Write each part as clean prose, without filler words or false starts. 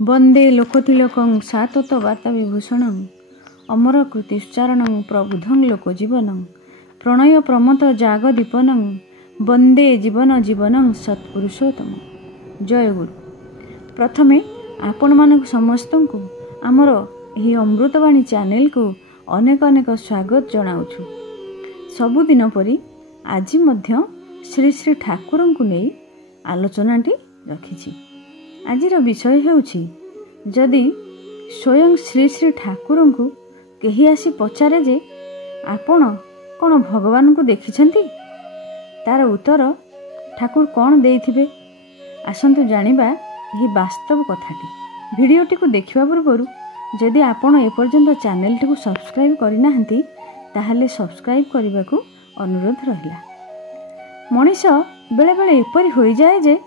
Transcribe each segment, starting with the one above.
वंदे लोकतिलकं सातत वार्ता विभूषणं अमर कृतिश्चारणं प्रबुधं लोकजीवनं प्रणय प्रमथ जागदीपनं वंदे जीवन जीवनं सत्पुरुषोत्तम। जय गुरु। प्रथमे आपण मानक समस्त को आमर यही अमृतवाणी चैनल को अनेक अनेक स्वागत जनाऊछु। सबुदिन परी आज मध्य श्री श्री ठाकुर को नहीं आलोचनाटी रखी। आजिर विषय हेउछि जदि स्वयं श्री श्री ठाकुर को केही आसी पचारे जे आपण कौन भगवान को देखिछंती, तार उत्तर ठाकुर कौन देइथिबे। आसंतु जानिबा यही वास्तव कथाटी। भिडियोटी को देखिबा पूर्वरु जदि आपण एपर्यंत चैनलटी को सब्सक्राइब करिनाहंती ताहले सब्सक्राइब करने को अनुरोध रहिला। मनीष बेले बेले एपरी हो जाए जे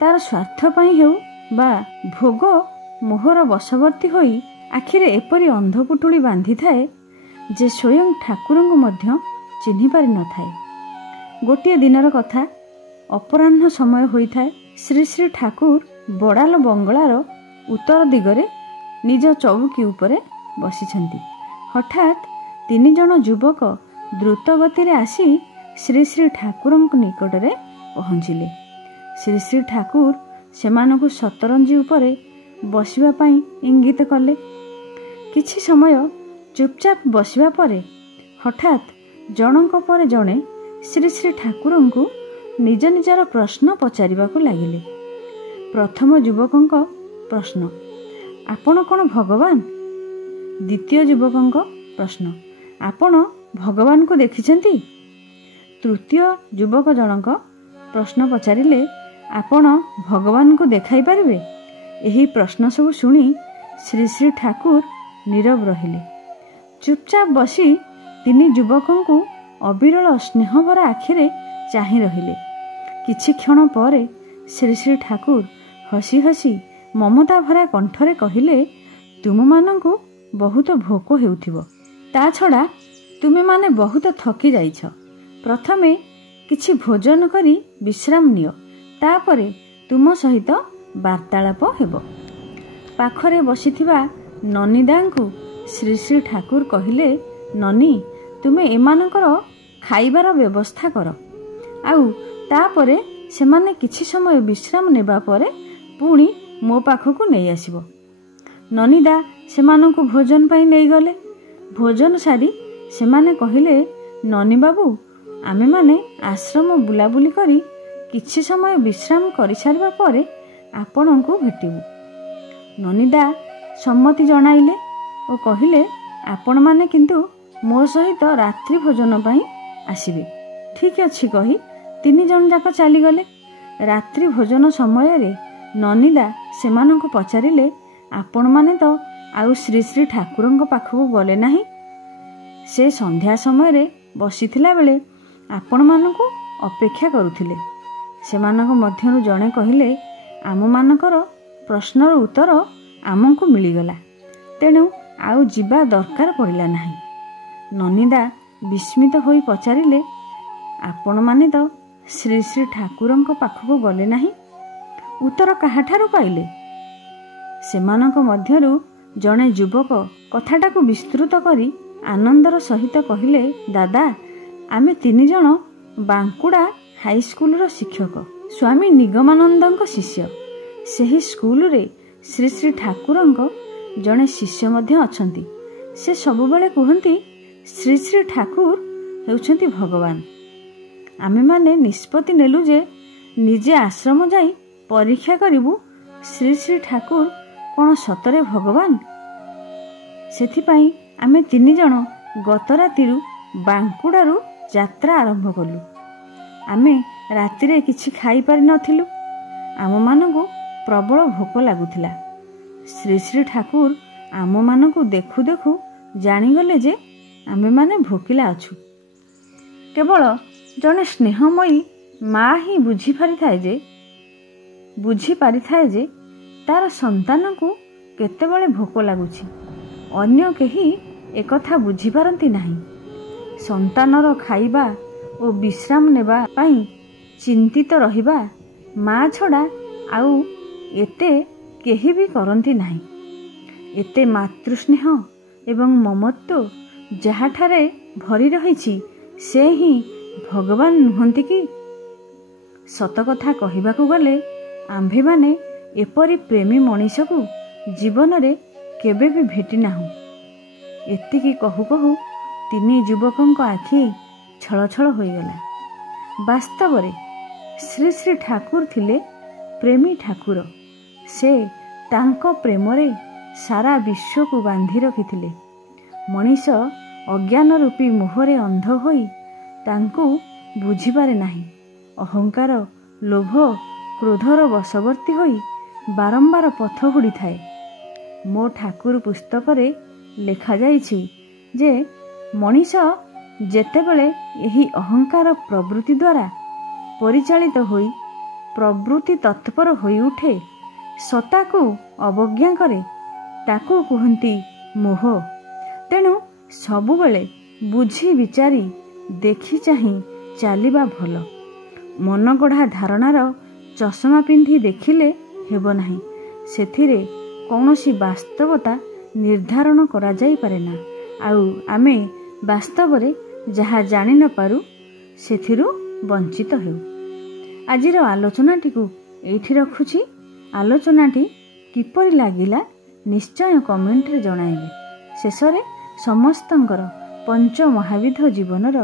तार स्वार्थ पई हेउ बा भोग मोहर बशवर्ती होई आखिरे एपरी अंधपुटुली बांधि थाए जे स्वयं ठाकुर को मध्य चिन्हि पारि न थाए। गोटे दिनर कथा, अपराह्न समय होई थाए। श्री श्री ठाकुर बड़ाल बंगलार उत्तर दिगरे निज चौकी उपरे बसिछंती। हठात 3 जन युवक द्रुत गति रे आसी श्री श्री ठाकुर निकट में पहुँचिले। श्री श्री ठाकुर सेमानकु सतरंजी उपरे बसिबा पई इंगित कले। किछि समय चुपचाप बसिबा परे हठात जनक पर जणे श्री श्री ठाकुर को निज निजार प्रश्न पचारिबाकु लागिले। प्रथम युवकंक प्रश्न, आपण कोन भगवान? द्वितीय युवकंक प्रश्न, आपण भगवान को देखिछंती? तृतीय युवक जनक प्रश्न पचारिले, आपण भगवान को देखाई पारिबे? यही प्रश्न सब शुणी श्री श्री ठाकुर नीरव रहिले। चुपचाप बसी 3 युवकों को अविरल स्नेहभरा आखिरे चाहि रहिले। किछि क्षण परे श्री श्री ठाकुर हसी हसी ममता भरा कंठरे कहिले, तुम मानंकु बहुत भोक हेउथिबो, ता छड़ा तुमे माने बहुत थकी जाइछ। प्रथमे किछि भोजन करी विश्राम नियो, तापरे तुम सहित वार्तालाप हेबो। पाखरे बसिथिबा ननीदांकु श्री श्री ठाकुर कहिले, ननी तुमे एमानकर खाइबार व्यवस्था कर, आउ तापरे सेमाने किछि समय विश्राम नेबा परे पुणी मो पाखकु नै आसिबो। ननीदा सेमानकु भोजन पाई नै गले। भोजन सारी सेमाने कहिले, ननी बाबू आमे माने आश्रम बुलाबुली करी किछि समय विश्राम करि सारिबा परे आपणଙ୍କୁ भेटिबु। ननीदा सम्मति जणाइले और कहिले, आपण माने किंतु मो सहित रात्रि भोजन पाई आसिबे। ठीक अछि कही 3 जन जाक चली गले। रात्रि भोजन समय रे ननीदा सेमानଙ୍କୁ पचारिले, आपण माने तो आउ श्री श्री ठाकुरଙ୍କ पाखକୁ गले नाही? से संध्या समय रे बसिथिला बेले आपण मानଙ୍କୁ अपेक्षा करुथिले। सेमानଙ୍କ मध्यरु जणे कहिले, आम मानकर प्रश्नर उत्तर आमको मिलीगला, तेणु आउ जिबा दरकार पड़िला नाही। ननीदा विस्मित होई पचारिले, आपण माने तो श्री श्री ठाकुरଙ୍କ पाखକୁ गले नाही? उत्तर काहाठारु पाइले? सेमानଙ୍କ मध्यरु जणे युवक कथाटाकु विस्तृत करी आनंदर सहित कहिले, दादा आमे 3 जन बांकुड़ा हाईस्कूल शिक्षक स्वामी निगमानंद शिष्य। सेही स्कूल रे श्री श्री ठाकुर जड़े शिष्य मध्य अछंती। से सबुबले कहती श्री श्री ठाकुर हेउछंती भगवान। आमे माने निष्पत्ति नेलु जे निजे आश्रम जाई परीक्षा करिबु श्री श्री ठाकुर कोन सतरे भगवान। सेथिपाई आमे 3 जन गत रातिरु बांकुड़ारू यात्रा आरंभ कलु। आमे रातिरे किछि खाई पारि नथिलु। आम मानकु प्रबल भोक लागुथिला। श्री श्री ठाकुर आम मानकु देखु देखु जानिगले जे आमे माने भोकिला अछु। केवल जने स्नेहमयी माँ ही बुझी पारि थाए जे तार संतान को केतेबेले भोक लागुछि। अन्य केही एकथा बुझी पारंती नाही। संतानर खाइबा और विश्राम नेबा पाई चिंतित रहिबा माँ छड़ा आउ एते କେହି ବି କରନ୍ତି ନାହିଁ। ଏତେ ମାତୃସ୍ନେହ ଏବଂ ମମତ୍ୱ ଯାହାଠାରେ ଭରି ରହିଛି ସେ ହିଁ ଭଗବାନ ନୁହନ୍ତି କି? ସତକଥା କହିବାକୁ ଗଲେ ଆମ୍ଭେମାନେ ଏପରି ପ୍ରେମୀ ମଣିଷକୁ ଜୀବନରେ କେବେ ବି ଭେଟି ନାହୁଁ। ଏତିକି କହୁ କହୁ ତିନି ଯୁବକଙ୍କ ଆଖି ଛଳଛଳ ହୋଇଗଲା। ବାସ୍ତବରେ ଶ୍ରୀ ଶ୍ରୀ ଠାକୁର ଥିଲେ ପ୍ରେମୀ ଠାକୁର। ସେ ତାଙ୍କ ପ୍ରେମରେ ସାରା ବିଶ୍ୱକୁ ବାନ୍ଧି ରଖିଥିଲେ। ମଣିଷ ଅଜ୍ଞାନ ରୂପୀ ମୋହରେ ଅନ୍ଧ ହୋଇ ତାଙ୍କୁ ବୁଝିପାରେ ନାହିଁ। ଅହଙ୍କାର, ଲୋଭ, କ୍ରୋଧର ବଶବର୍ତ୍ତୀ ହୋଇ ବାରମ୍ବାର ପଥ ହୁଡ଼ିଥାଏ। ମୋ ଠାକୁର ପୁସ୍ତକରେ ଲେଖାଯାଇଛି ଯେ ମଣିଷ ଯେତେବେଳେ ଏହି ଅହଙ୍କାର ପ୍ରବୃତ୍ତି ଦ୍ୱାରା ପରିଚାଳିତ ହୋଇ ପ୍ରବୃତ୍ତି ତତ୍ପର ହୋଇଉଠେ, ସତ୍ତାକୁ ଅବଜ୍ଞା କରେ, ତାକୁ କୁହନ୍ତି ମୋହ। ତେଣୁ ସବୁବେଳେ ବୁଝି ବିଚାରି ଦେଖି ଚାହିଁ ଚାଲିବା ଭଲ। ମନଗଢ଼ା ଧାରଣାର ଚଷମା ପିନ୍ଧି ଦେଖିଲେ ହେବ ନାହିଁ। ସେଥିରେ କୌଣସି ବାସ୍ତବତା ନିର୍ଦ୍ଧାରଣ କରାଯାଇପାରେ ନା। ଆଉ ଆମେ ବାସ୍ତବରେ ଯାହା ଜାଣି ନ ପାରୁ ସେଥିରୁ ବଞ୍ଚିତ ହେଉ। ଆଜିର ଆଲୋଚନାଟିକୁ ଏଇଠି ରଖୁଛି। ଆଲୋଚନାଟି କିପରି ଲାଗିଲା ନିଶ୍ଚୟ କମେଣ୍ଟରେ ଜଣାଇବେ। ଶେଷରେ ସମସ୍ତଙ୍କର ପଞ୍ଚମହାବିଧ ଜୀବନର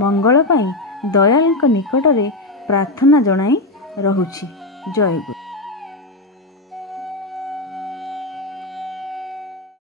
ମଙ୍ଗଳ ପାଇଁ ଦୟାଳଙ୍କ ନିକଟରେ ପ୍ରାର୍ଥନା ଜଣାଇ ରହୁଛି। ଜୟ ଗୁରୁ।